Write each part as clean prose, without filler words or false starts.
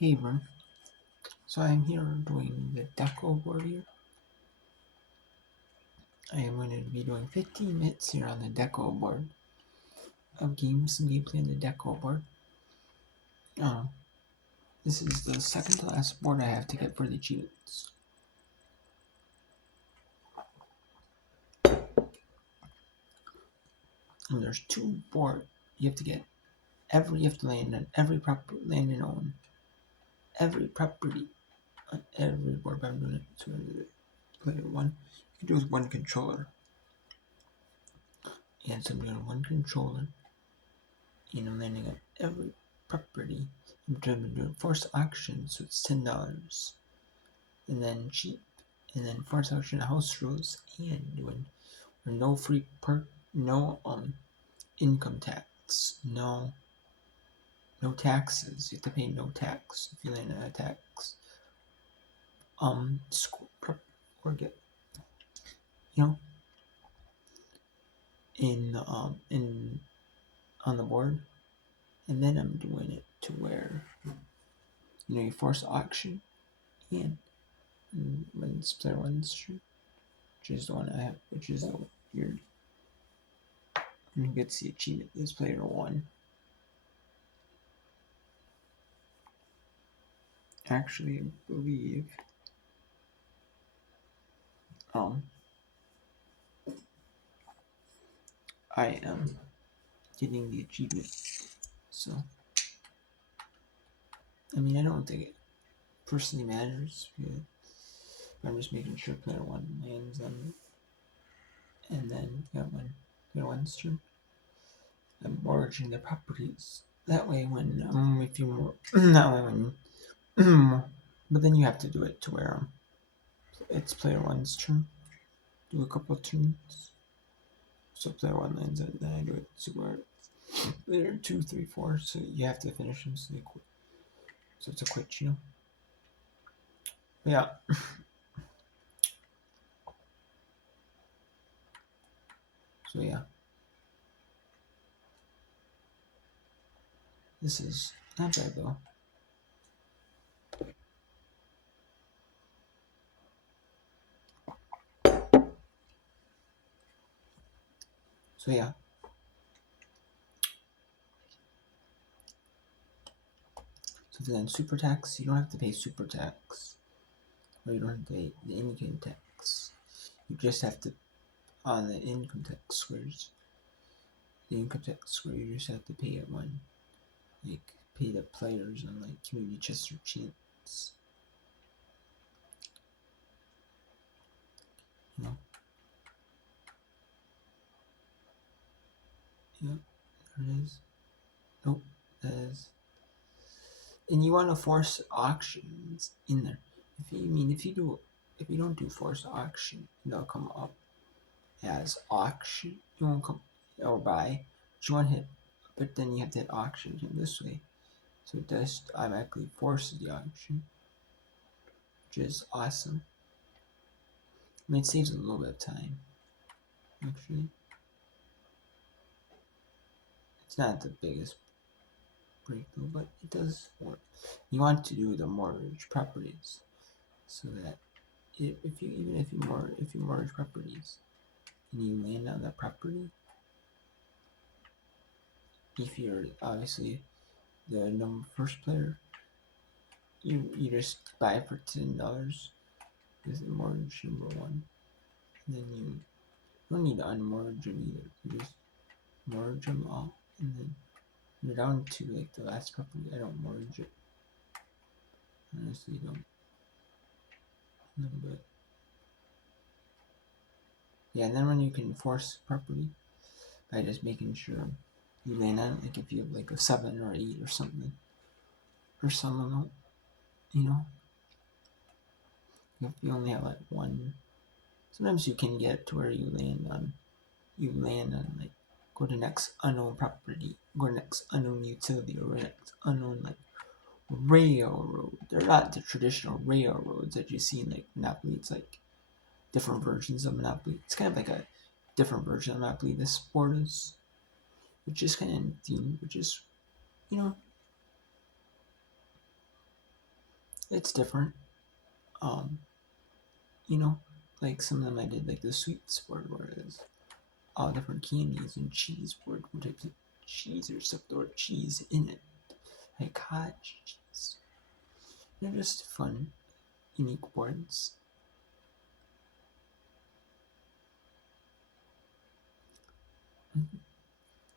Hey everyone, so I'm here doing the Deco board here. I am going to be doing 15 minutes here on the Deco board of games and gameplay on the Deco board. Uh, this is the second to last board I have to get for the achievements. And there's two board you have to get. You have to land on every property, land and own every property on every board. But I'm doing it so player one. You can do with one controller. And so I'm doing one controller. And I'm landing on every property. I'm doing forced auction, so it's $10. And then cheap. And then forced auction house rules and doing no free no income tax. No taxes. You have to pay no tax if you land on a tax. School prep or get in on the board. And then I'm doing it to where you force auction and when it's player one's turn, which is the one I have, which is the weird. And who gets the achievement is player one. Actually, I believe I am getting the achievement. So, I mean, I don't think it personally matters. I'm just making sure player one lands on it. And then when player one's turn, I'm mortgaging the properties. That way, when if you that way when but then you have to do it to where it's player one's turn. Do a couple of turns. So player one lands it, then I do it to where player 2, 3, 4. So you have to finish them so they quit. So it's a quick, But yeah. So yeah. This is not bad though. So yeah. So then super tax, you don't have to pay super tax. Or you don't have to pay the income tax. You just have to on the income tax squares. The income tax square you just have to pay it when pay the players on community chest or chance. Yeah, there it is. Nope, that is. And you want to force auctions in there. If you don't do force auction, they'll come up as auction. You won't come or buy. But you want to hit, but then you have to hit auction in this way, so it does automatically force the auction, which is awesome. I mean, it saves a little bit of time. Actually, it's not the biggest breakthrough, but it does work. You want to do the mortgage properties so that if you mortgage properties and you land on that property, if you're obviously the first player, you just buy it for $10 with the mortgage number one, and then you don't need to unmortgage them either. You just mortgage them all, and then you're down to the last property. I don't mortgage it. Honestly, don't. No, but yeah, and then when you can force property by just making sure you land on it, if you have a 7 or 8 or something, or some amount, if you only have one, sometimes you can get to where you land on go to next unknown property, go to next unknown utility, or next unknown railroad. They're not the traditional railroads that you see in Monopoly. It's different versions of Monopoly. It's kind of like a different version of Monopoly. This board is, which is kind of in theme, which is, you know, it's different. Um, you know, like some of them I did like the sweets board where it's all different candies and cheese board, what types of cheese or stuff or cheese in it, like cottage cheese. They're just fun, unique boards.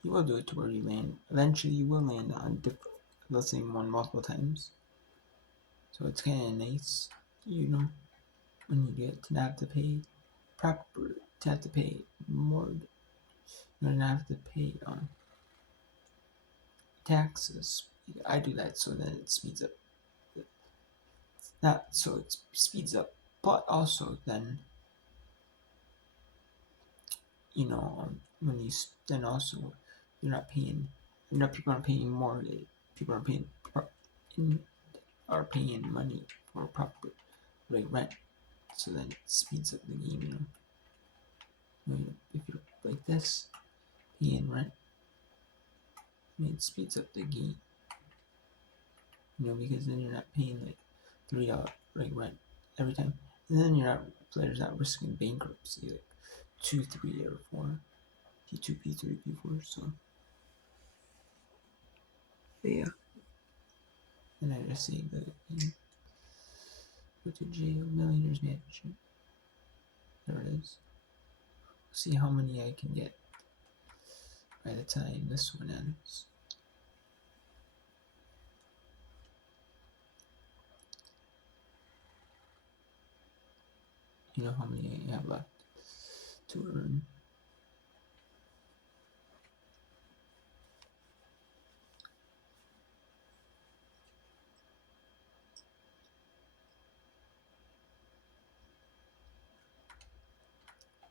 You will do it to where you land. Eventually, you will land on the same one multiple times. So it's kind of nice, when you get to not have to pay to have to pay more, not have to pay taxes. I do that so that it speeds up. Not so it speeds up, but also then when you then also you're not paying. People aren't paying more. People are paying are paying money for proper like rent. So then it speeds up the game. If you're like this, paying rent, it speeds up the game. Because then you're not paying like $3 like rent every time, and then players not risking bankruptcy like 2, 3, or 4, P2, P3, P4. So yeah, and I just say that go to jail, millionaires mansion. There it is. See how many I can get by the time this one ends. You know how many I have left to earn.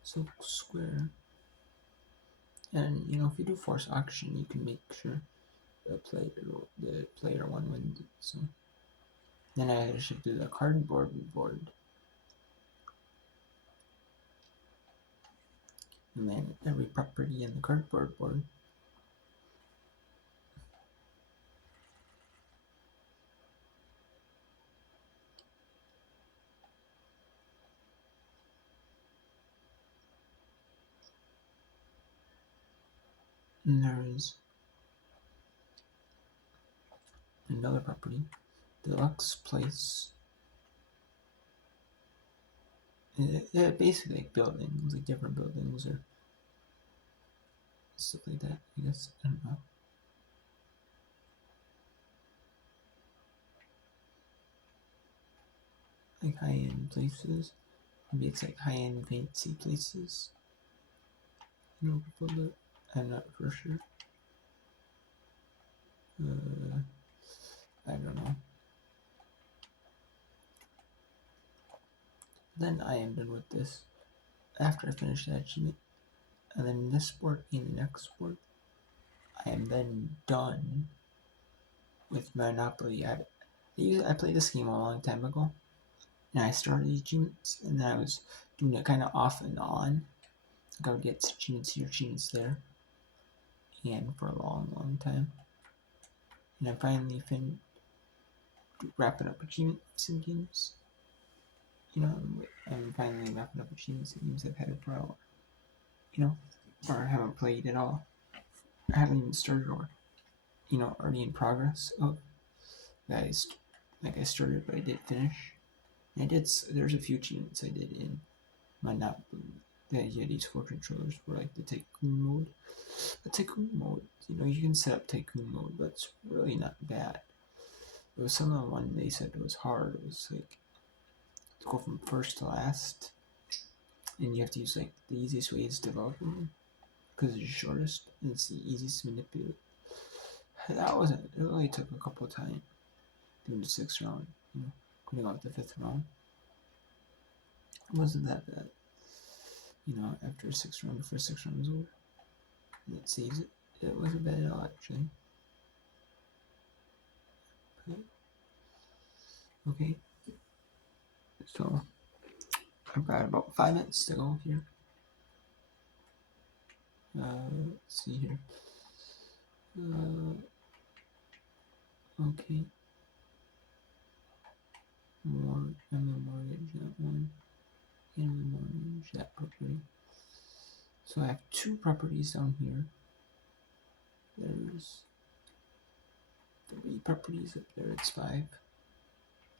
Silk Square. And if you do force auction, you can make sure the player one wins it. So then I should do the cardboard board, and then every property in the cardboard board. And there's another property, deluxe place. They're basically like buildings, like different buildings or stuff like that. I guess I don't know. Like high-end places. Maybe it's like high-end fancy places. People I'm not for sure. I don't know. Then I am done with this. After I finish that achievement, and then this sport and the next sport, I am then done with Monopoly. I played this game a long time ago, and I started the achievements, and then I was doing it kind of off and on. Like I would get achievements here, achievements there, and for a long, long time. And I finally wrapping up achievements in games. I'm finally wrapping up achievements in games I've had for a while. Or haven't played at all. I haven't even started or already in progress of guys. Like I started, but I did finish. And I did. There's a few achievements I did in my not that you had these 4 controllers for like the tycoon mode. The tycoon mode, you can set up tycoon mode, but it's really not bad. It was some of the one they said was hard. It was like to go from first to last, and you have to use like the easiest way is developing because it's the shortest and it's the easiest to manipulate. That wasn't. It only took a couple of times doing the 6th round. Going out the 5th round. It wasn't that bad. After a 6th round, before 6th round was over, and it saves it. It wasn't bad at all, actually. Okay. So I've got about 5 minutes to go here. Let's see here. Okay. I'm gonna mortgage that one, and I'm gonna mortgage that property. So I have two properties down here. There's 3 properties up there. It's 5.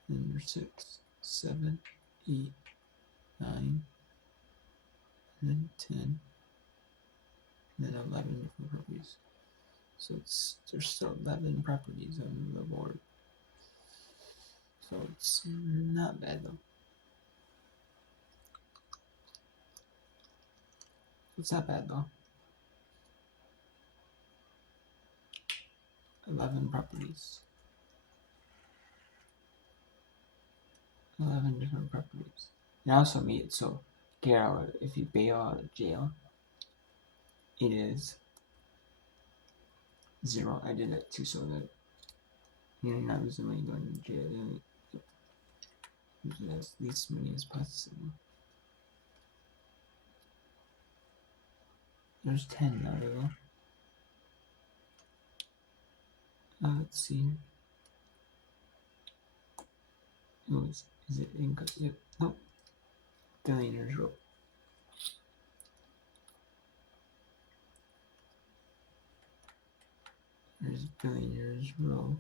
Then there's 6, 7, 8, 9, and then 10, and then 11 different properties. So there's still 11 properties on the board. So it's not bad though. It's not bad though. 11 properties. 11 different properties. And I also made it so get out if you bail out of jail, it is 0. I did that too so that you're not losing money going to jail. Use as least money as possible. There's 10 now though. Let's see. Oh, is it income? Yep. Nope. Billionaires row. There's billionaires row.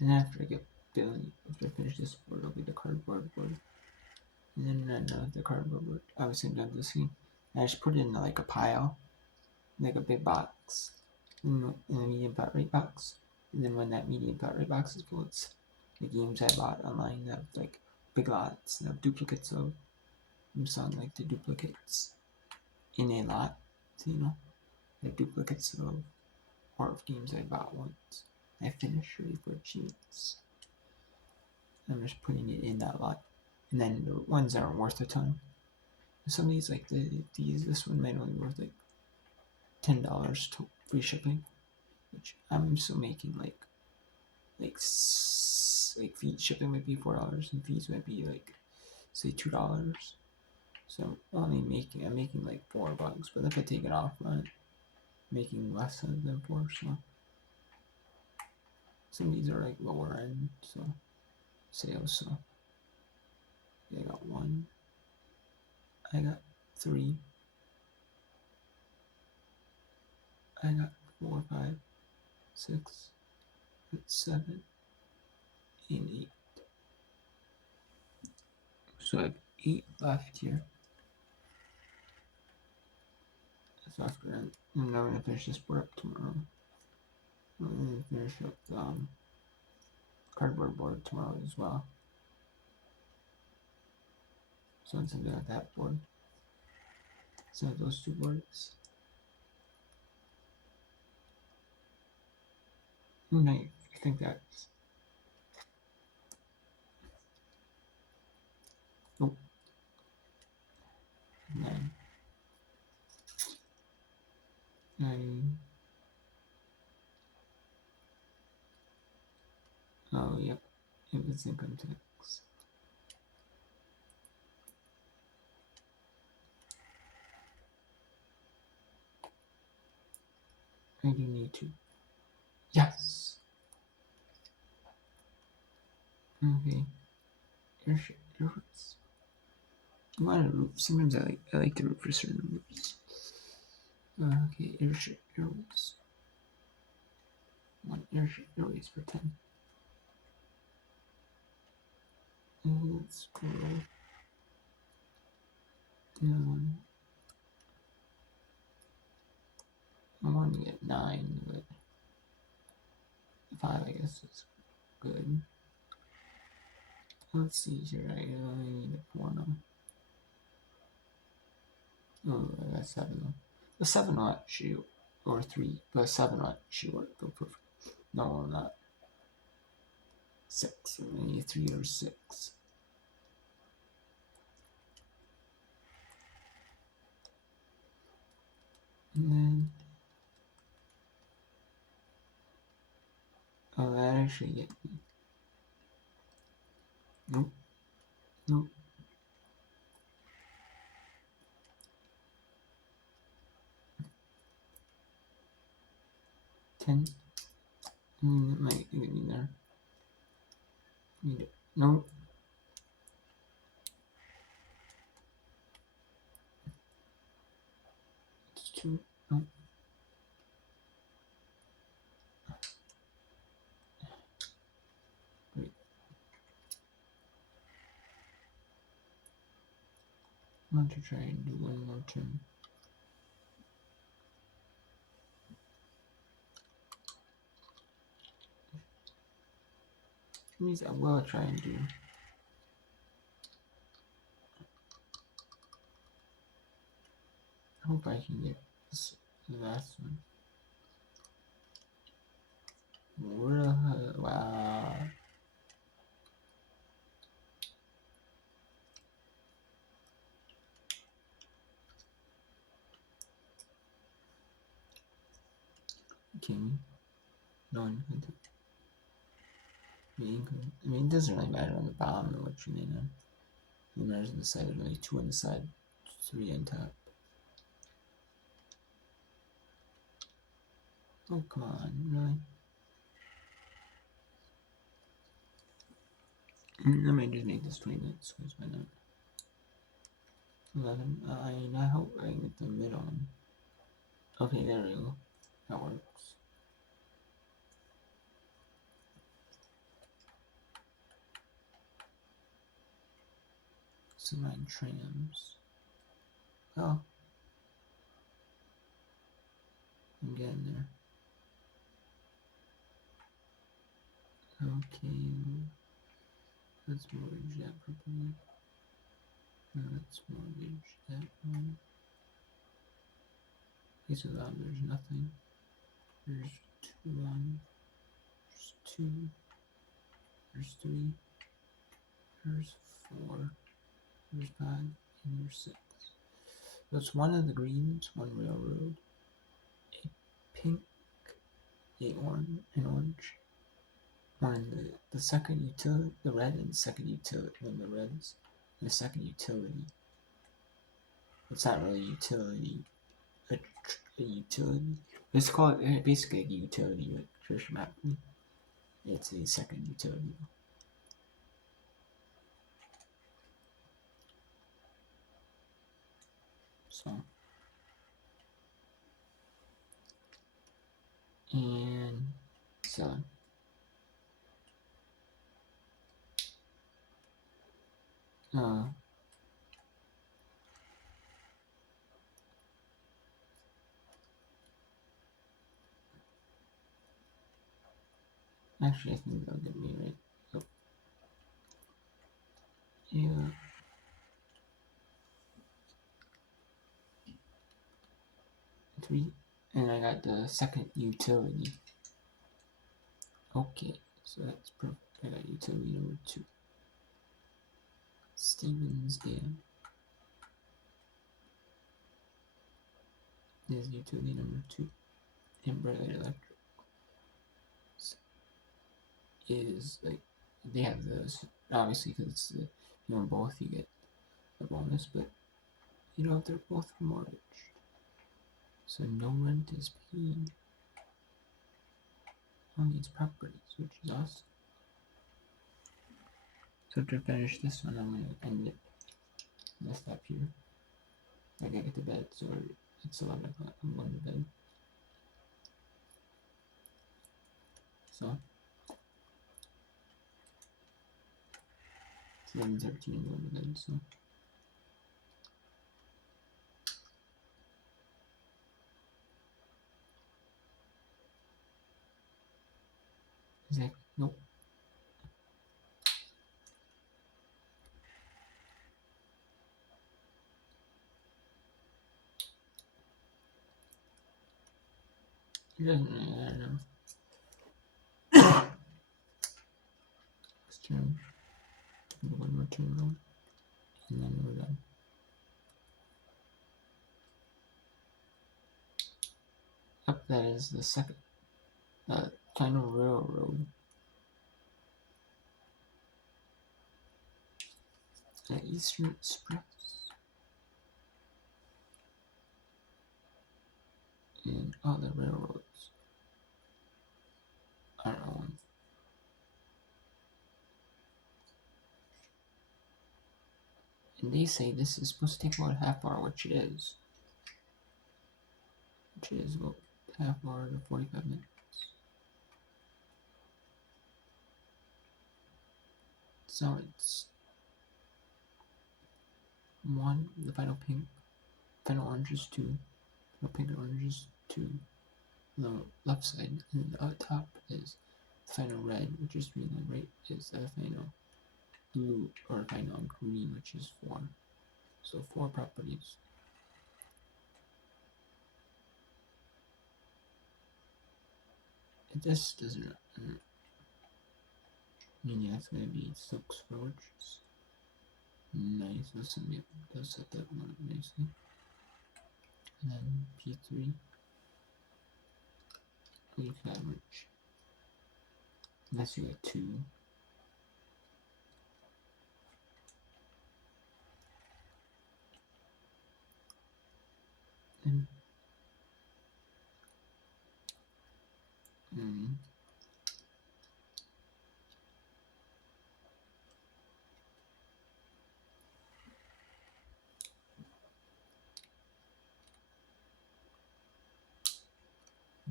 And after I get after I finish this board, it'll be the cardboard board. And then the cardboard board. Obviously, I'm done with this scene. I just put it in like a pile, like a big box, in a medium pot rate box. And then when that medium pot rate box is full, it's the games I bought online that have like big lots that have duplicates of. I'm selling like the duplicates in a lot, so, the duplicates of games I bought once. I finished ready for achievements. I'm just putting it in that lot. And then the ones that aren't worth a ton. Some of these, like this one might only be worth like $10 to free shipping, which I'm still making like fee shipping might be $4 and fees might be like say $2. So I'm making like $4, but if I take it off, I'm making less than 4. So some of these are like lower end, so sales. So I got 1, I got 3, I got 4, 5, 6, 7, and 8. So I have 8 left here. So after that, I'm now gonna finish this board up tomorrow. I'm gonna finish up the cardboard board tomorrow as well. So once I'm done with that board, so I have those 2 boards. I think that's. Nope. 9. 9. Oh, yep. It was income tax. I do need to. Yes. Okay. Airports. I want a roof. Sometimes I like the roof for certain roofs. Okay, airways. 1 airways for 10. And let's go. I want to get 9, but 5 I guess is good. Let's see here. I only need a 4 now. Oh, I got 7 though. The 7 will actually, or 3, the 7 will actually work. Go perfect. No, not 6. I need 3 or 6. And then, oh, that actually get me. Nope. Nope. 10. It might get me there. Need it. No. It's too. No. Wait. I want to try and do one more turn. Means I will try and do. I hope I can get this last one. Wow. King. No one can do. I mean, it doesn't really matter on the bottom what you mean on. It matters on the side. Only 2 on the side, 3 on top. Oh, come on, really? I might just make this 20 minutes, because why not? 11. I hope I can get the mid on. Okay, there we go. That works. Some line trams. Oh. I'm getting there. Okay. Let's mortgage that property. Let's mortgage that one. Okay, so that there's nothing. There's 2, 1. There's 2. There's 3. There's 4. There's 5. And there's 6. So it's 1 of the greens, 1 railroad, a pink, a orange, an orange. One in the second utility, the red, and the second utility, one of the reds, and the second utility. It's not really utility, a utility. Let's call it basically a utility, like traditional mapping. It's a second utility. So, and so. Actually, I think they'll get me right. So, yeah. 3, and I got the second utility. Okay, so that's perfect. I got utility number 2. Stevens Dam. There's utility number 2. Timberlake Electric is like they have those obviously because it's the, if you want both you get a bonus, but you know if they're both mortgaged, so no rent is paid on these properties, which is awesome. So to finish this one, I'm gonna end it. I'm stop here. I gotta get to bed, so it's 11 o'clock. I'm going to bed. So it's 11:13. I'm going to bed. So exactly. Nope. It doesn't really matter. Let's turn. One more turn on, and then we're done. Up, that is the second China Railroad. Eastern Express. And other railroads are And they say this is supposed to take about a half hour, which it is. Which is about half hour to 45 minutes. So it's 1, the final pink, final orange is 2, final pink and orange is 2 on the left side, and the top is the final red, which is 3, and the right is the final blue, or final green, which is 4. So 4 properties. This doesn't mean yeah, it's gonna be 6 for which is nice. That's gonna be, does set that one up nicely. And then P3, weak average. Unless you get 2. And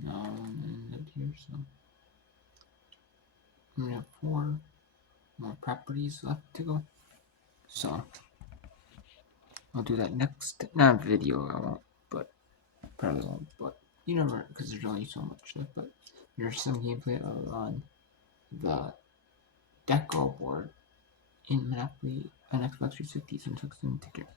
now I'm gonna end it here, so I'm gonna have 4 more properties left to go. So I'll do that next, not video, I won't, but probably won't, but you never, because there's only so much left, but there's some gameplay on the Deco board in Monopoly on Xbox 360, so take care.